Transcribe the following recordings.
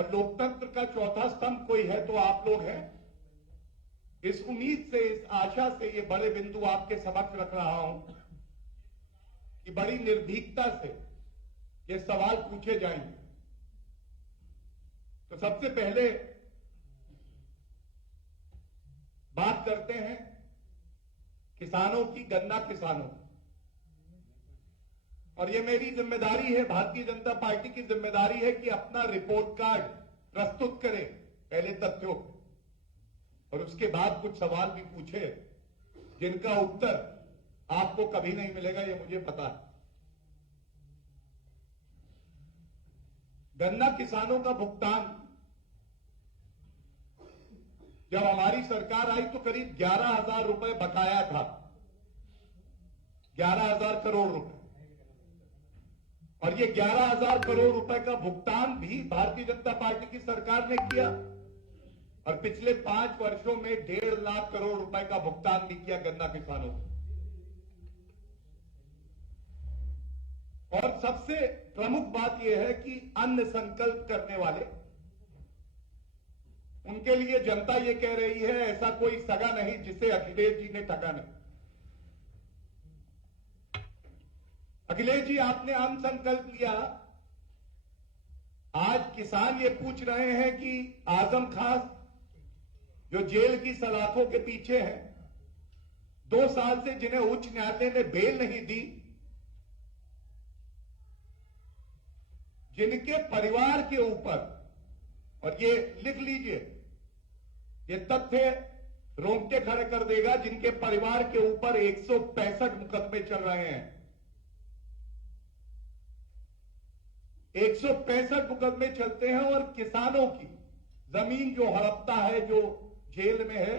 और लोकतंत्र का चौथा स्तंभ कोई है तो आप लोग हैं। इस उम्मीद से, इस आशा से ये बड़े बिंदु आपके समक्ष रख रहा हूं कि बड़ी निर्भीकता से ये सवाल पूछे जाएंगे। तो सबसे पहले बात करते हैं किसानों की, गन्ना किसानों की। और ये मेरी जिम्मेदारी है, भारतीय जनता पार्टी की जिम्मेदारी है कि अपना रिपोर्ट कार्ड प्रस्तुत करें पहले तथ्यों को, और उसके बाद कुछ सवाल भी पूछे जिनका उत्तर आपको कभी नहीं मिलेगा, ये मुझे पता है। गन्ना किसानों का भुगतान जब हमारी सरकार आई तो करीब 11,000 रुपए बकाया था, 11,000 करोड़ रुपए। और ये 11,000 करोड़ रुपए का भुगतान भी भारतीय जनता पार्टी की सरकार ने किया, और पिछले 5 वर्षों में 1.5 लाख करोड़ रुपए का भुगतान भी किया गन्ना किसानों को। और सबसे प्रमुख बात यह है कि अन्न संकल्प करने वाले, उनके लिए जनता ये कह रही है ऐसा कोई सगा नहीं जिसे अखिलेश जी ने ठगा नहीं। अखिलेश जी, आपने अन्न संकल्प लिया, आज किसान ये पूछ रहे हैं कि आजम खान जो जेल की सलाखों के पीछे हैं, 2 साल से जिन्हें उच्च न्यायालय ने बेल नहीं दी, जिनके परिवार के ऊपर, और ये लिख लीजिए, ये तथ्य रोंगटे खड़े कर देगा, जिनके परिवार के ऊपर 165 मुकदमे चल रहे हैं, 165 मुकदमे चलते हैं, और किसानों की जमीन जो हड़पता है, जो जेल में है,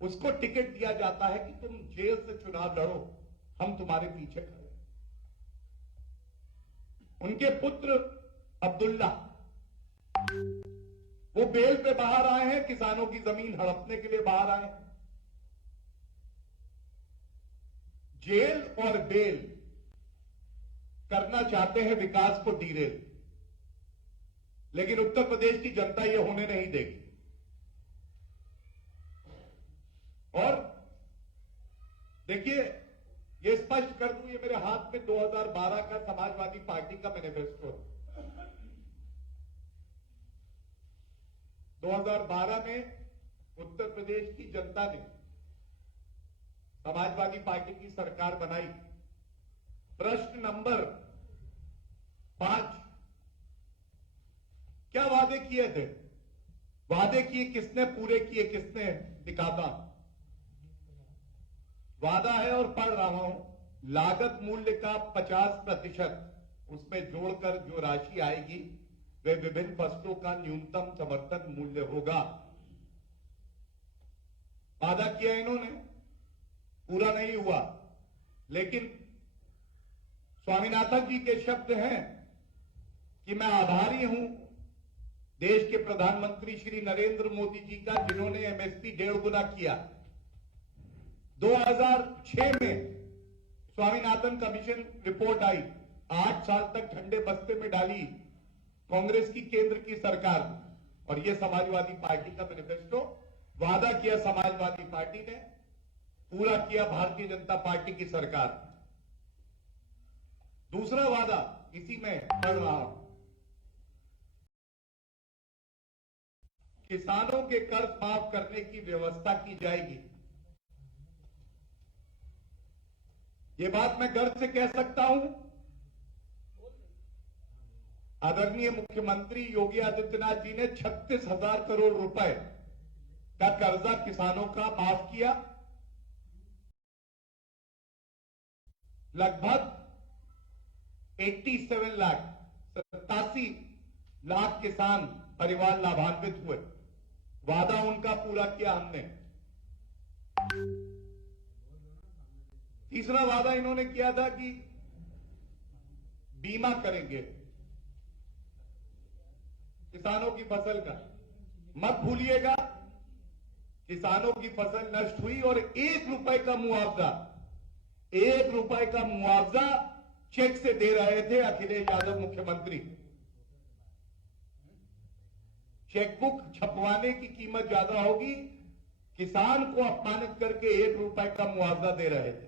उसको टिकट दिया जाता है कि तुम जेल से चुनाव लड़ो, हम तुम्हारे पीछे खड़े। उनके पुत्र अब्दुल्ला वो बेल पे बाहर आए हैं, किसानों की जमीन हड़पने के लिए बाहर आए हैं। जेल और बेल करना चाहते हैं विकास को डीरेल, लेकिन उत्तर प्रदेश की जनता ये होने नहीं देगी। और देखिए, ये स्पष्ट कर दूं, ये मेरे हाथ में 2012 का समाजवादी पार्टी का मैनिफेस्टो है। 2012 में उत्तर प्रदेश की जनता ने समाजवादी पार्टी की सरकार बनाई। प्रश्न नंबर 5, क्या वादे किए थे? वादे किए, किसने पूरे किए, किसने दिखाता? वादा है और पढ़ रहा हूं, लागत मूल्य का 50% उसमें जोड़कर जो राशि आएगी वे विभिन्न फसलों का न्यूनतम समर्थन मूल्य होगा। वादा किया इन्होंने, पूरा नहीं हुआ। लेकिन स्वामीनाथन जी के शब्द हैं कि मैं आभारी हूं देश के प्रधानमंत्री श्री नरेंद्र मोदी जी का, जिन्होंने एमएसपी 1.5 गुना किया। 2006 में स्वामीनाथन कमीशन रिपोर्ट आई, 8 साल तक ठंडे बस्ते में डाली कांग्रेस की केंद्र की सरकार, और यह समाजवादी पार्टी का मैनिफेस्टो। वादा किया समाजवादी पार्टी ने, पूरा किया भारतीय जनता पार्टी की सरकार। दूसरा वादा इसी में पढ़ रहा हूं, किसानों के कर्ज माफ करने की व्यवस्था की जाएगी। ये बात मैं गर्व से कह सकता हूं, आदरणीय मुख्यमंत्री योगी आदित्यनाथ जी ने 36,000 करोड़ रुपए का कर्जा किसानों का माफ किया। लगभग 87 लाख 87 लाख किसान परिवार लाभान्वित हुए। वादा उनका पूरा किया हमने। तीसरा वादा इन्होंने किया था कि बीमा करेंगे किसानों की फसल का। मत भूलिएगा, किसानों की फसल नष्ट हुई और 1 रुपए का मुआवजा, 1 रुपए का मुआवजा चेक से दे रहे थे अखिलेश यादव मुख्यमंत्री। चेकबुक छपवाने की कीमत ज्यादा होगी, किसान को अपमानित करके 1 रुपए का मुआवजा दे रहे थे।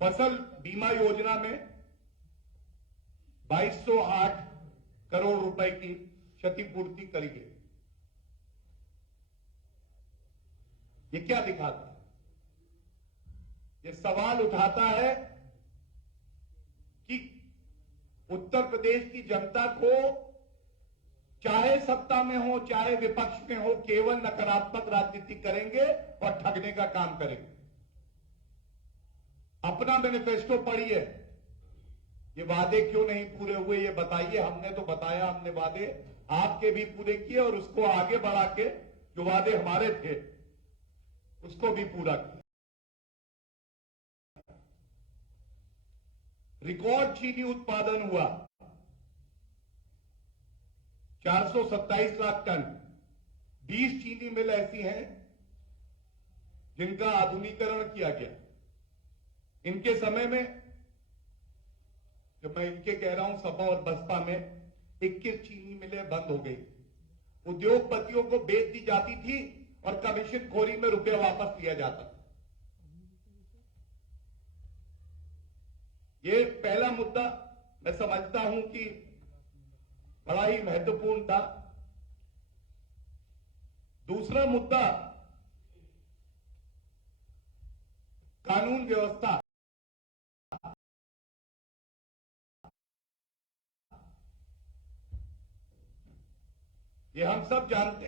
फसल बीमा योजना में 2208 करोड़ रुपए की क्षतिपूर्ति करी गई। ये क्या दिखाता है? ये सवाल उठाता है कि उत्तर प्रदेश की जनता को चाहे सत्ता में हो चाहे विपक्ष में हो, केवल नकारात्मक राजनीति करेंगे और ठगने का काम करेंगे। अपना मैनिफेस्टो पढ़िए, ये वादे क्यों नहीं पूरे हुए ये बताइए। हमने तो बताया, हमने वादे आपके भी पूरे किए और उसको आगे बढ़ा के जो वादे हमारे थे उसको भी पूरा किया। रिकॉर्ड चीनी उत्पादन हुआ 427 लाख टन। 20 चीनी मिल ऐसी हैं जिनका आधुनिकीकरण किया गया। इनके समय में, जब मैं इनके कह रहा हूं, सपा और बसपा में 21 चीनी मिलें बंद हो गई। उद्योगपतियों को बेच दी जाती थी और कमीशन खोरी में रुपया वापस लिया जाता था। ये पहला मुद्दा मैं समझता हूं कि बड़ा ही महत्वपूर्ण था। दूसरा मुद्दा कानून व्यवस्था। ये हम सब जानते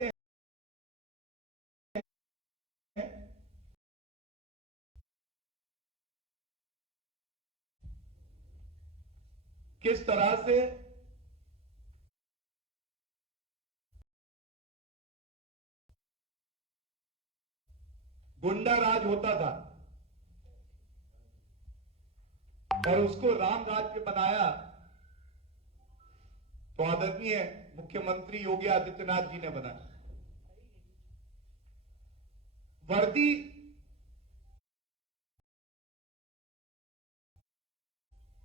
हैं किस तरह से गुंडा राज होता था और उसको राम राज्य बनाया तो आदरणीय मुख्यमंत्री योगी आदित्यनाथ जी ने बनाया। वर्दी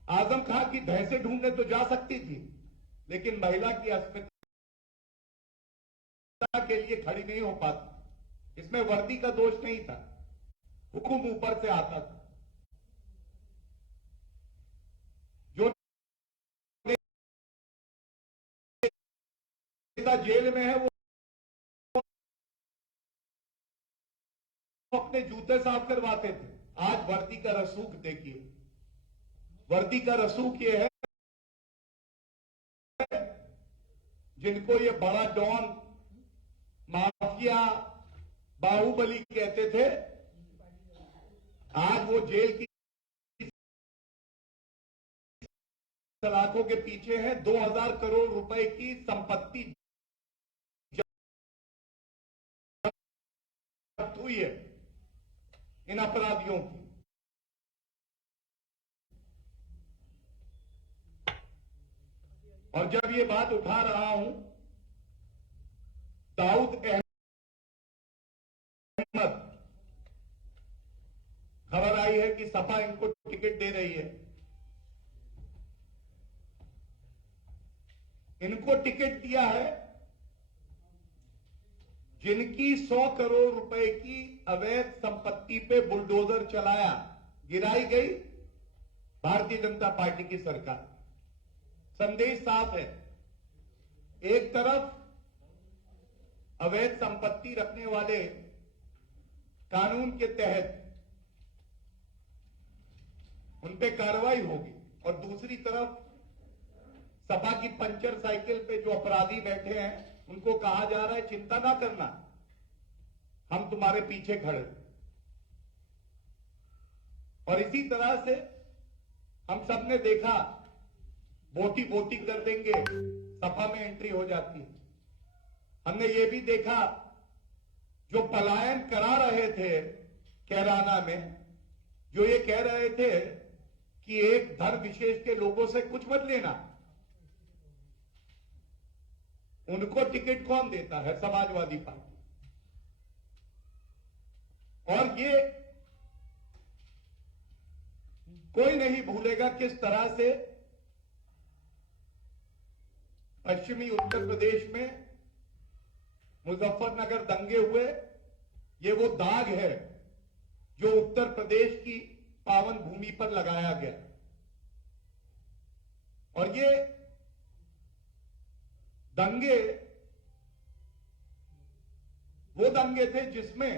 आजम खां की भैंसे ढूंढने तो जा सकती थी, लेकिन महिला की अस्मिता के लिए खड़ी नहीं हो पाती। इसमें वर्दी का दोष नहीं था, हुकुम ऊपर से आता था। जो नेता जेल में है वो अपने जूते साफ करवाते थे। आज वर्दी का रसूख देखिए। वर्दी का रसूख ये है जिनको ये बड़ा डॉन, माफिया, बाहुबली कहते थे, आज वो जेल की सलाखों के पीछे है। 2000 करोड़ रुपए की संपत्ति जब्त हुई है इन अपराधियों की। और जब ये बात उठा रहा हूं, दाऊद अहमद, खबर आई है कि सपा इनको टिकट दे रही है। इनको टिकट दिया है जिनकी 100 करोड़ रुपए की अवैध संपत्ति पे बुलडोजर चलाया, गिराई गई भारतीय जनता पार्टी की सरकार। संदेश साफ है, एक तरफ अवैध संपत्ति रखने वाले कानून के तहत उन पे कार्रवाई होगी और दूसरी तरफ सपा की पंचर साइकिल पे जो अपराधी बैठे हैं उनको कहा जा रहा है चिंता ना करना, हम तुम्हारे पीछे खड़े। और इसी तरह से हम सबने देखा, बोटी बोटी कर देंगे, सपा में एंट्री हो जाती है। हमने ये भी देखा, जो पलायन करा रहे थे कैराना में, जो ये कह रहे थे कि एक धर्म विशेष के लोगों से कुछ मत लेना, उनको टिकट कौन देता है? समाजवादी पार्टी। और ये कोई नहीं भूलेगा किस तरह से पश्चिमी उत्तर प्रदेश में मुजफ्फरनगर दंगे हुए, ये वो दाग है जो उत्तर प्रदेश की पावन भूमि पर लगाया गया। और ये दंगे वो दंगे थे जिसमें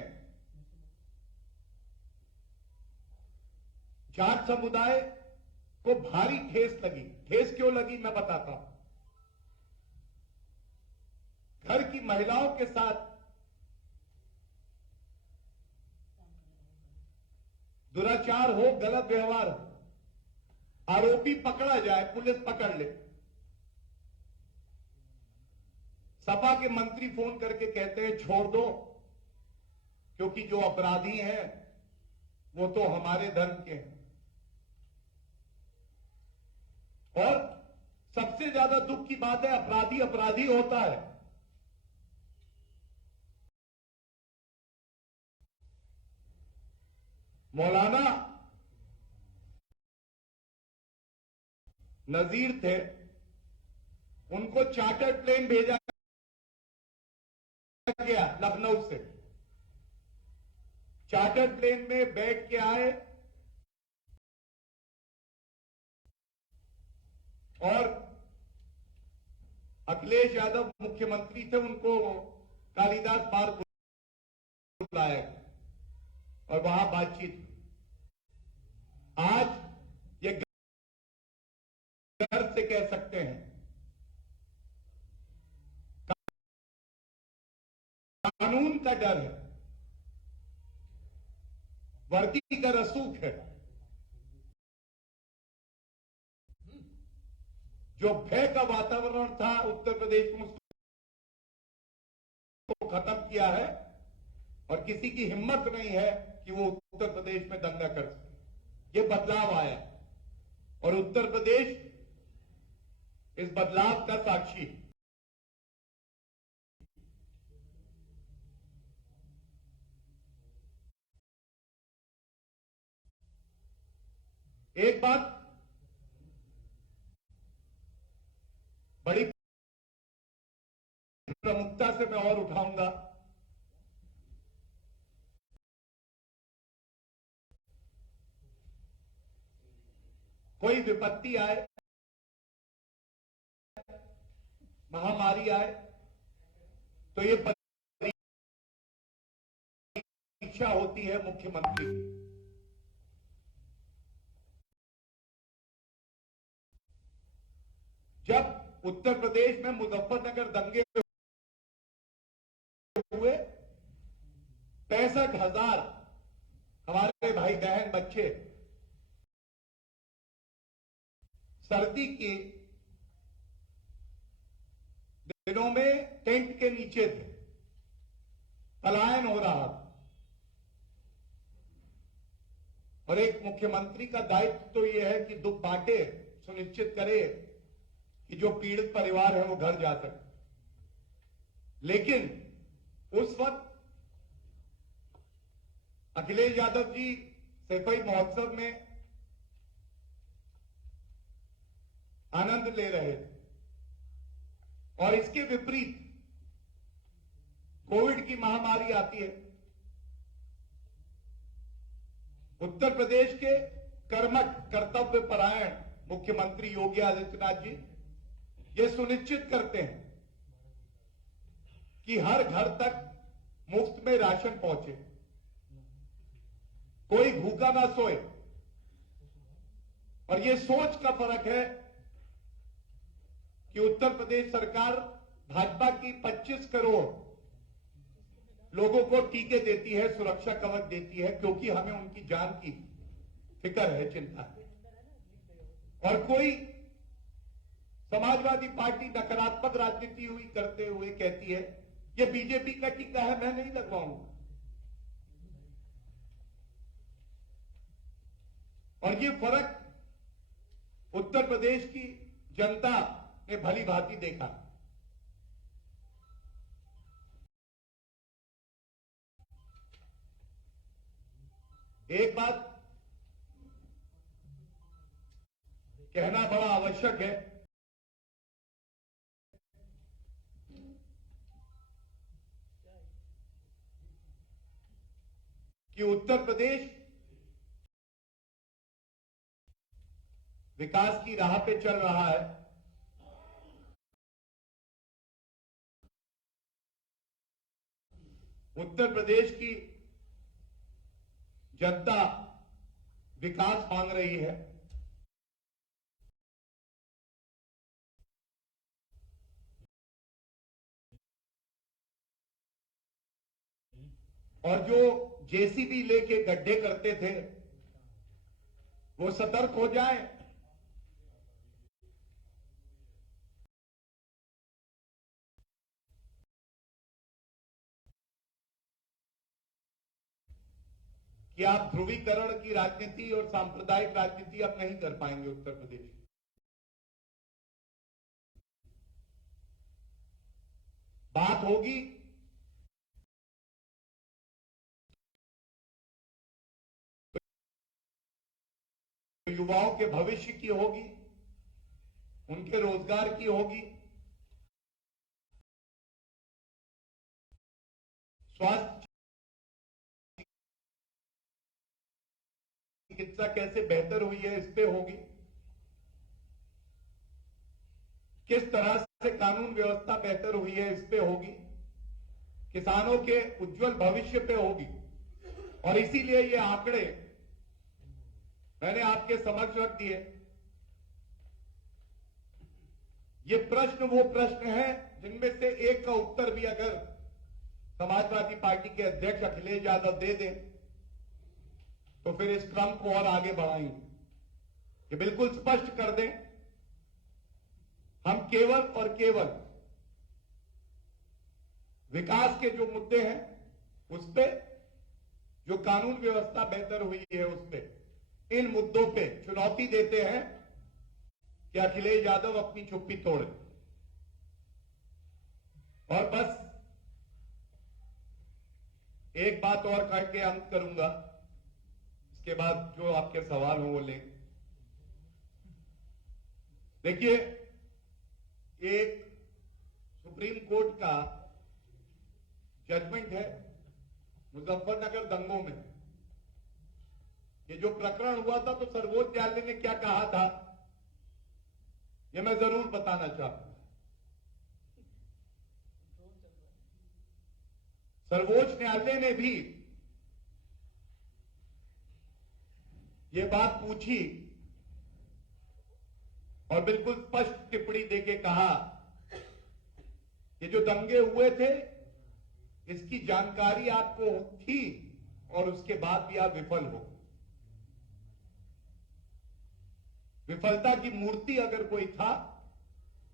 जाट समुदाय को भारी ठेस लगी। ठेस क्यों लगी मैं बताता हूं। घर की महिलाओं के साथ दुराचार हो, गलत व्यवहार हो, आरोपी पकड़ा जाए, पुलिस पकड़ ले, सपा के मंत्री फोन करके कहते हैं छोड़ दो, क्योंकि जो अपराधी हैं वो तो हमारे धर्म के हैं। और सबसे ज्यादा दुख की बात है, अपराधी अपराधी होता है। मौलाना नजीर थे, उनको चार्टर्ड प्लेन भेजा गया लखनऊ से। चार्टर्ड प्लेन में बैठ के आए और अखिलेश यादव मुख्यमंत्री थे, उनको कालिदास पार्क बुलाया और वहां बातचीत हुई। आज ये गर्व से कह सकते हैं, कानून का डर है, वर्दी का रसूख है। जो भय का वातावरण था उत्तर प्रदेश में, उसको खत्म किया है और किसी की हिम्मत नहीं है कि वो उत्तर प्रदेश में दंगा कर सके। ये बदलाव आया और उत्तर प्रदेश इस बदलाव का साक्षी है। एक बात बड़ी प्रमुखता से मैं और उठाऊंगा। कोई विपत्ति आए, महामारी आए, तो ये परीक्षा होती है मुख्यमंत्री की। जब उत्तर प्रदेश में मुजफ्फरनगर दंगे हुए, 65,000 हमारे भाई बहन बच्चे सर्दी के दिनों में टेंट के नीचे थे, पलायन हो रहा था। और एक मुख्यमंत्री का दायित्व तो यह है कि दुख बांटे, सुनिश्चित करे कि जो पीड़ित परिवार है वो घर जा सके। लेकिन उस वक्त अखिलेश यादव जी सैफई महोत्सव में आनंद ले रहे थे और इसके विपरीत कोविड की महामारी आती है। उत्तर प्रदेश के कर्मठ, कर्तव्य परायण मुख्यमंत्री योगी आदित्यनाथ जी ये सुनिश्चित करते हैं कि हर घर तक मुफ्त में राशन पहुंचे, कोई भूखा ना सोए। और ये सोच का फर्क है कि उत्तर प्रदेश सरकार भाजपा की 25 करोड़ लोगों को टीके देती है, सुरक्षा कवच देती है, क्योंकि हमें उनकी जान की फिक्र है, चिंता है। और कोई समाजवादी पार्टी नकारात्मक राजनीति हुई करते हुए कहती है ये बीजेपी का टीका है, मैं नहीं लगवाऊंगा। और ये फर्क उत्तर प्रदेश की जनता ने भली भांति देखा। एक बात कहना बड़ा आवश्यक है कि उत्तर प्रदेश विकास की राह पे चल रहा है। उत्तर प्रदेश की जनता विकास मांग रही है। और जो जेसीबी लेके गड्ढे करते थे वो सतर्क हो जाए। कि आप ध्रुवीकरण की राजनीति और सांप्रदायिक राजनीति अब नहीं कर पाएंगे उत्तर प्रदेश। बात होगी तो युवाओं के भविष्य की होगी, उनके रोजगार की होगी, स्वास्थ्य चिकित्सा कैसे बेहतर हुई है इस पे होगी, किस तरह से कानून व्यवस्था बेहतर हुई है इस पे होगी, किसानों के उज्जवल भविष्य पे होगी। और इसीलिए ये आंकड़े मैंने आपके समक्ष रख दिए। ये प्रश्न वो प्रश्न है जिनमें से एक का उत्तर भी अगर समाजवादी पार्टी के अध्यक्ष अखिलेश यादव दे दें तो फिर इस क्रम को और आगे बढ़ाएंगे। ये बिल्कुल स्पष्ट कर दें, हम केवल और केवल विकास के जो मुद्दे हैं उस पे, जो कानून व्यवस्था बेहतर हुई है उस पे, इन मुद्दों पे चुनौती देते हैं कि अखिलेश यादव अपनी चुप्पी तोड़े। और बस एक बात और कह के अंत करूंगा, इसके बाद जो आपके सवाल हो वो लें। देखिए, एक सुप्रीम कोर्ट का जजमेंट है मुजफ्फरनगर दंगों में। ये जो प्रकरण हुआ था तो सर्वोच्च न्यायालय ने क्या कहा था ये मैं जरूर बताना चाहता हूं। सर्वोच्च न्यायालय ने भी ये बात पूछी और बिल्कुल स्पष्ट टिप्पणी देके कहा कि जो दंगे हुए थे इसकी जानकारी आपको थी और उसके बाद भी आप विफल हो। विफलता की मूर्ति अगर कोई था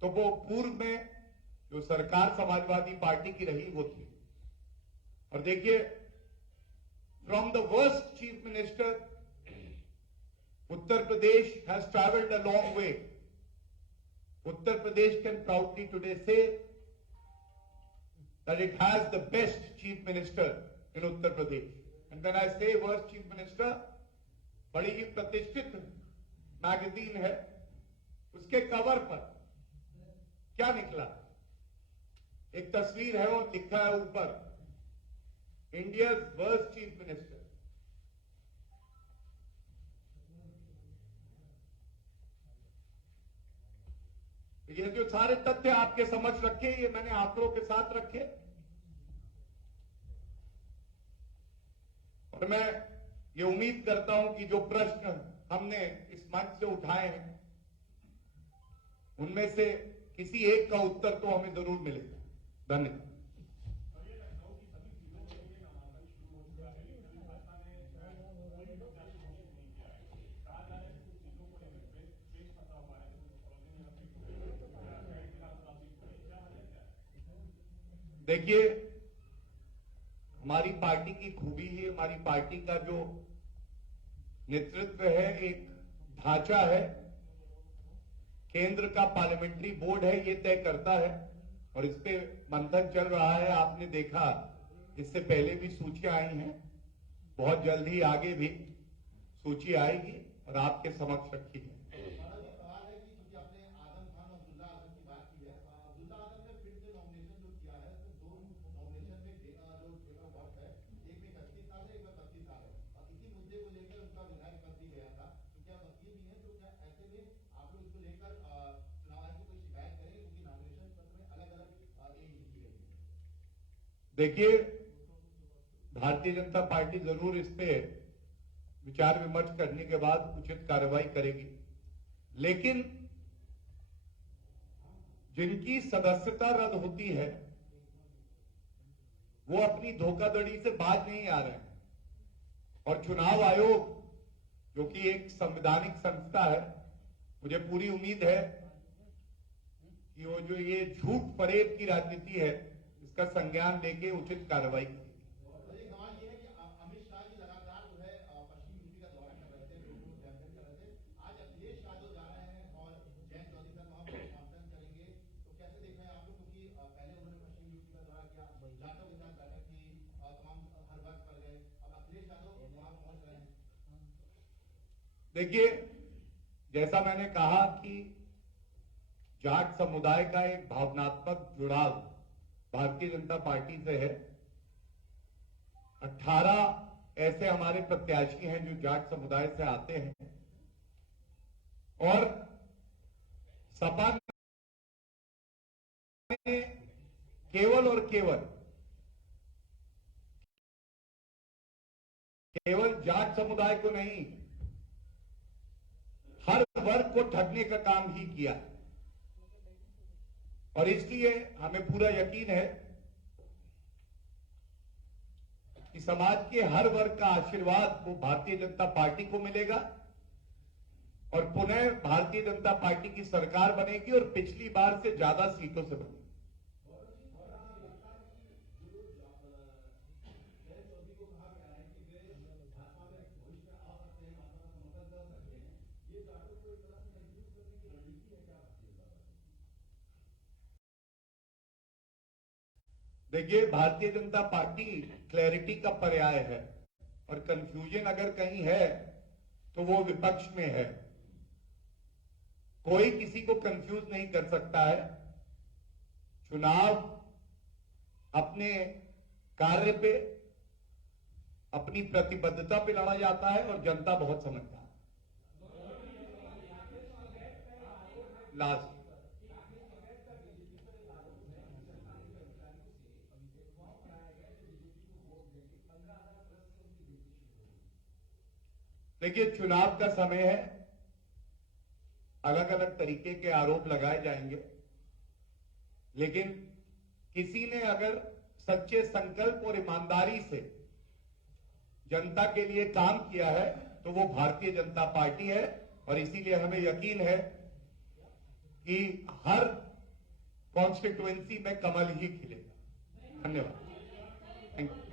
तो वो पूर्व में जो सरकार समाजवादी पार्टी की रही वो थी। और देखिए, from the worst chief minister Uttar Pradesh has travelled a long way. Uttar Pradesh can proudly today से that it has the best chief minister in Uttar Pradesh. And when I say worst chief minister, बड़ी ही प्रतिष्ठित magazine है, उसके cover पर क्या निकला? एक तस्वीर है और लिखा है ऊपर इंडियाज वर्स्ट चीफ मिनिस्टर। ये जो सारे तथ्य आपके समक्ष रखे, ये मैंने आंकड़ों के साथ रखे। और मैं ये उम्मीद करता हूं कि जो प्रश्न हमने इस मंच से उठाए हैं उनमें से किसी एक का उत्तर तो हमें जरूर मिलेगा। धन्यवाद। देखिए, हमारी पार्टी की खूबी ही हमारी पार्टी का जो नेतृत्व है, एक ढांचा है, केंद्र का पार्लियामेंट्री बोर्ड है, ये तय करता है और इस पे मंथन चल रहा है। आपने देखा इससे पहले भी सूचियां आई हैं, बहुत जल्द ही आगे भी सूची आएगी और आपके समक्ष रखी है। गया था, तो क्या वकील भी हैं, तो क्या ऐसे में आप लोग इसको लेकर चुनाव आयोग को कोई शिकायत करेंगे, क्योंकि नामिनेशन पत्र में अलग अलग एज लिखी गई है? देखिए, भारतीय जनता पार्टी जरूर इस पे विचार विमर्श करने के बाद उचित कार्रवाई करेगी, लेकिन जिनकी सदस्यता रद्द होती है वो अपनी धोखाधड़ी से बाज नहीं आ रहे हैं। और चुनाव आयोग जो कि एक संवैधानिक संस्था है, मुझे पूरी उम्मीद है कि वो जो ये झूठ फरेब की राजनीति है इसका संज्ञान लेके उचित कार्रवाई की। एक सवाल ये है कि अमित शाह जी लगातार जो है पश्चिम यूपी का दौरा कर रहे थे, लोगों को कैंपेन कर रहे थे। आज अखिलेश यादव जा रहे हैं और जयंत चौधरी साहब वहां पर कॉन्फ्रेंस करेंगे, तो कैसे देख रहे हैं आप लोग? क्योंकि पहले उन्होंने पश्चिम यूपी का दौरा किया, जाटव के साथ बैठक की, तमाम हर वर्ग पर गए, अब अखिलेश यादव वहां पहुंच रहे हैं। देखिए, जैसा मैंने कहा कि जाट समुदाय का एक भावनात्मक जुड़ाव भारतीय जनता पार्टी से है। 18 ऐसे हमारे प्रत्याशी हैं जो जाट समुदाय से आते हैं और सपा ने केवल और केवल जाट समुदाय को नहीं, हर वर्ग को ठगने का काम ही किया। और इसलिए हमें पूरा यकीन है कि समाज के हर वर्ग का आशीर्वाद वो भारतीय जनता पार्टी को मिलेगा और पुनः भारतीय जनता पार्टी की सरकार बनेगी और पिछली बार से ज्यादा सीटों से बनेगी। देखिए, भारतीय जनता पार्टी क्लैरिटी का पर्याय है और कंफ्यूजन अगर कहीं है तो वो विपक्ष में है। कोई किसी को कंफ्यूज नहीं कर सकता है। चुनाव अपने कार्य पे, अपनी प्रतिबद्धता पे लड़ा जाता है और जनता बहुत समझता है। लास्ट देखिए, चुनाव का समय है, अलग अलग तरीके के आरोप लगाए जाएंगे, लेकिन किसी ने अगर सच्चे संकल्प और ईमानदारी से जनता के लिए काम किया है तो वो भारतीय जनता पार्टी है। और इसीलिए हमें यकीन है कि हर कॉन्स्टिट्यूएंसी में कमल ही खिलेगा। धन्यवाद। Thank you.